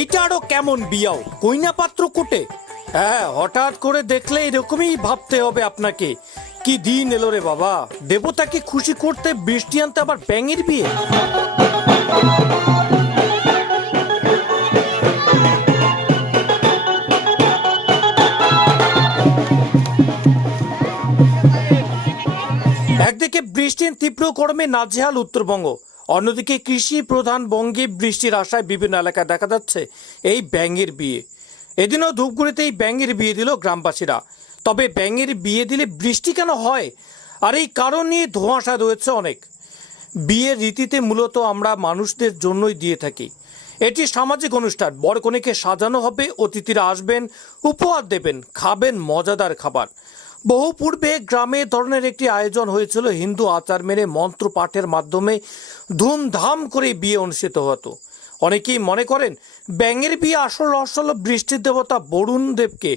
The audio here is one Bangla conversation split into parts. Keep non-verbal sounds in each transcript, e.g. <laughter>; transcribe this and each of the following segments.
এইটা আরও কেমন বিয়াও? কইনা পাত্র কোটে? হ্যাঁ হঠাৎ করে দেখলে এরকমই ভাবতে হবে আপনাকে। কি দিন এলো রে বাবা? দেবতাকে খুশি করতে বৃষ্টি আনতে আবার ব্যাঙের বিয়ে? একদিকে বৃষ্টির তীব্র গরমে নাজেহাল উত্তরবঙ্গ। অন্যদিকে কৃষি প্রধান বঙ্গে বৃষ্টির আশায় বিভিন্ন এলাকায় দেখা যাচ্ছে এই ব্যাঙের বিয়ে। এদিনও ধূপগুড়িতে এই ব্যাঙের বিয়ে দিল গ্রামবাসীরা। তবে ব্যাঙের বিয়ে দিলে বৃষ্টি কেন হয়? আর এই কারণ নিয়ে ধোঁয়াশা রয়েছে অনেক। বিয়ের রীতিতে মূলত আমরা মানুষদের জন্যই দিয়ে থাকি। এটি সামাজিক অনুষ্ঠান। বরকনেকে সাজানো হবে, অতিথিরা আসবেন, উপহার দেবেন, খাবেন মজাদার খাবার। বহু পূর্বে গ্রামে ধরনের একটি আয়োজন হয়েছিল। হিন্দু আচার মেনে মন্ত্র পাঠের মাধ্যমে ধুমধাম করে বিয়ে অনুষ্ঠিত হতো। অনেকেই মনে করেন, ব্যাঙের বিয়ে আসল রহস্য হল বৃষ্টির দেবতা বরুণ দেবকে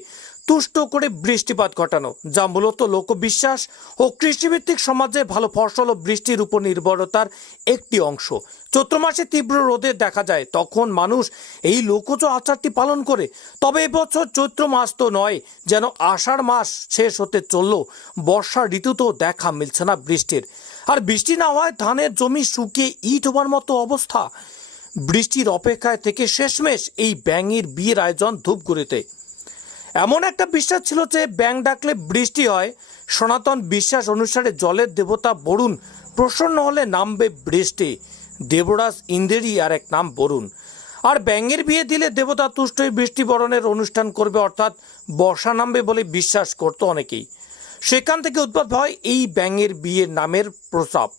তুষ্ট করে বৃষ্টিপাত ঘটানো, যা মূলত লোকবিশ্বাস ও কৃষিভিত্তিক সমাজে ভালো ফসল ও বৃষ্টির উপর নির্ভরতার একটি অংশ। চৈত্র মাসে তীব্র রোদে দেখা যায়, তখন মানুষ এই লোকজ আচারটি পালন করে। তবে এবছর চৈত্র মাস তো নয়, যেন আষাঢ় মাস শেষ হতে চলল বর্ষা ঋতুতেও দেখা মিলছে না বৃষ্টির। আর বৃষ্টি না হয় ধানের জমি শুকিয়ে ইট হবার মতো অবস্থা। বৃষ্টির অপেক্ষায় থেকে শেষমেশ এই ব্যাঙের বিয়ের আয়োজন ধূপগুড়িতে। এমন একটা বিশ্বাস ছিল যে ব্যাং ডাকলে বৃষ্টি হয়। সনাতন বিশ্বাস অনুসারে জলের দেবতা বরুণ প্রসন্ন হলে নামবে বৃষ্টি। দেবরাজ ইন্দ্রেরই আর এক নাম বরুণ। আর ব্যাঙের বিয়ে দিলে দেবতা তুষ্ট হয়ে বৃষ্টি বরণের অনুষ্ঠান করবে, অর্থাৎ বর্ষা নামবে বলে বিশ্বাস করত অনেকেই। সেখান থেকে উদ্ভব হয় এই ব্যাঙের বিয়ের নামের প্রস্তাব।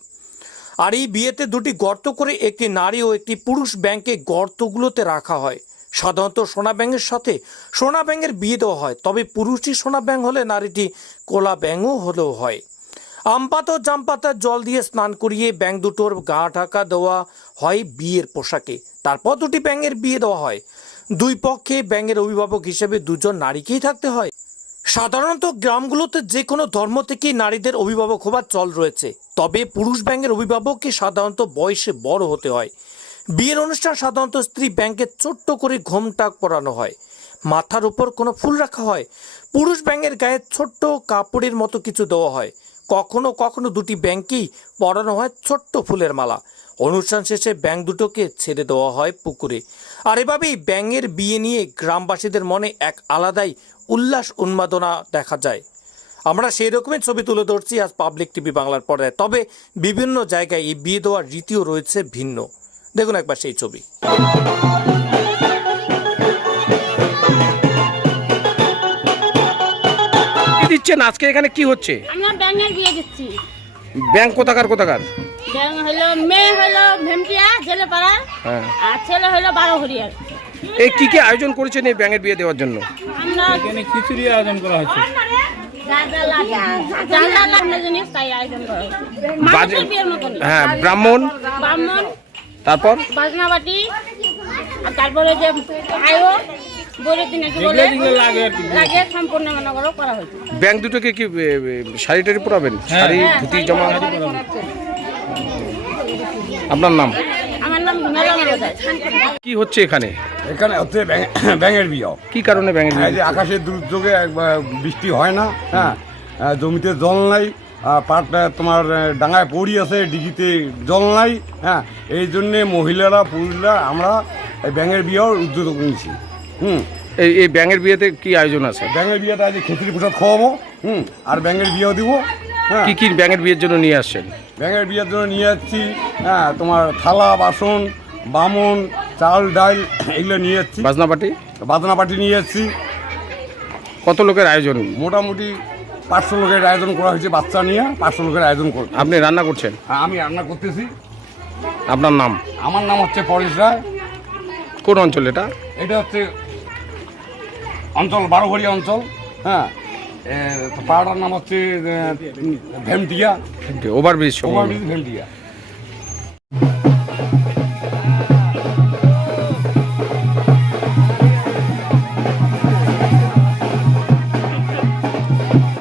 আর এই বিয়েতে দুটি গর্ত করে একটি নারী ও একটি পুরুষ ব্যাংকে গর্তগুলোতে রাখা হয়। সাধারণত সোনা ব্যাঙের সাথে সোনা ব্যাঙের বিয়ে দেওয়া হয়। তবে পুরুষটি সোনা ব্যাঙ হলে নারীটি কোলা ব্যাঙও হলেও হয়। আমপাত ও জামপাতার জল দিয়ে স্নান করিয়ে ব্যাঙ দুটোর গা ঢাকা দেওয়া হয় বিয়ের পোশাকে। তারপর দুটি ব্যাঙের বিয়ে দেওয়া হয়। দুই পক্ষে ব্যাঙের অভিভাবক হিসেবে দুজন নারীকেই থাকতে হয়। সাধারণত গ্রামগুলোতে যে কোনো ধর্ম থেকেই নারীদের অভিভাবক হবার চল রয়েছে। তবে পুরুষ ব্যাংকের অভিভাবককে সাধারণত বয়সে বড় হতে হয়। বিয়ের অনুষ্ঠান সাধারণত স্ত্রী ব্যাংকে ছোট্ট করে ঘোমটাক পরানো হয়। মাথার উপর কোনো ফুল রাখা হয়। পুরুষ ব্যাঙের গায়ে ছোট্ট কাপড়ের মতো কিছু দেওয়া হয়। কখনো কখনো দুটি ব্যাংকেই পরানো হয় ছোট্ট ফুলের মালা। অনুষ্ঠান শেষে ব্যাঙ দুটোকে ছেড়ে দেওয়া হয় পুকুরে। আর এভাবেই ব্যাঙের বিয়ে নিয়ে গ্রামবাসীদের মনে এক আলাদাই উল্লাস উন্মাদনা দেখা যায়। আমরা সেই রকমের ছবি তুলে ধরছি আজ পাবলিক টিভি বাংলার পর্দায়। তবে বিভিন্ন জায়গায় এই বিয়ে দেওয়ার রীতিও রয়েছে ভিন্ন। দেখুন একবার সেই ছবি। দিচ্ছেন? আজকে এখানে কি হচ্ছে? আমরা দিচ্ছি। ব্যাংক কোথাকার কোথাকার? হলো মেয়ে হলো ভেমটিয়া জেলেপাড়া হ্যাঁ। আর ছেলে হলো এই কি কি আয়োজন করেছেন এই ব্যাঙের বিয়ে দেওয়ার জন্য? এখানে খিচুড়ি আয়োজন করা হয়েছে হ্যাঁ ব্রাহ্মণ। ব্রাহ্মণ তারপর? বাজনাবাটি আর তারপরে যে আয়ো ব্যাংক দুটোকে কি এ, এ, শাড়ি টাড়ি পরাবেন? হ্যাঁ। শাড়ি ধুতি জামা? আপনার নাম? আমার নাম হিমালয় মালাদার কি হচ্ছে এখানে? এখানে হচ্ছে ব্যাঙ- <coughs> ব্যাঙের বিয়ে। কি কারণে ব্যাঙের বিয়ে? আকাশের দুর্যোগে বৃষ্টি হয় না হ্যাঁ জমিতে জল নাই পাট তোমার ডাঙায় পড়ি আছে ডিগিতে জল নাই হ্যাঁ? এই জন্যে মহিলারা পুরুষরা আমরা এই ব্যাঙের বিয়েও উদ্যোগ নিয়েছি হুম। এই এই ব্যাঙের বিয়েতে কি আয়োজন আছে? ব্যাঙের বিয়েতে আজ খিচুড়ি প্রসাদ খাওয়াবো হুম? আর ব্যাঙের বিয়েও দিব হ্যাঁ? কি কি ব্যাঙের বিয়ের জন্য নিয়ে আসছেন? ব্যাঙের বিয়ের জন্য নিয়ে যাচ্ছি হ্যাঁ তোমার থালা বাসন বামন চাল ডাল এগুলো নিয়ে যাচ্ছি বাজনা পার্টি? বাজনা পাটি নিয়ে যাচ্ছি কত লোকের আয়োজন? মোটামুটি পাঁচশো লোকের আয়োজন করা হয়েছে বাচ্চা নিয়ে পাঁচশো লোকের আয়োজন করছে আপনি রান্না করছেন? হ্যাঁ, আমি রান্না করতেছি। আপনার নাম? আমার নাম হচ্ছে পরেশ রায়। কোন অঞ্চল এটা? এটা হচ্ছে অঞ্চল বারোঘড়ি অঞ্চল হ্যাঁ। পাড়ার নাম হচ্ছে ভেমটিয়া। Overbridge overbridge ভেমটিয়া।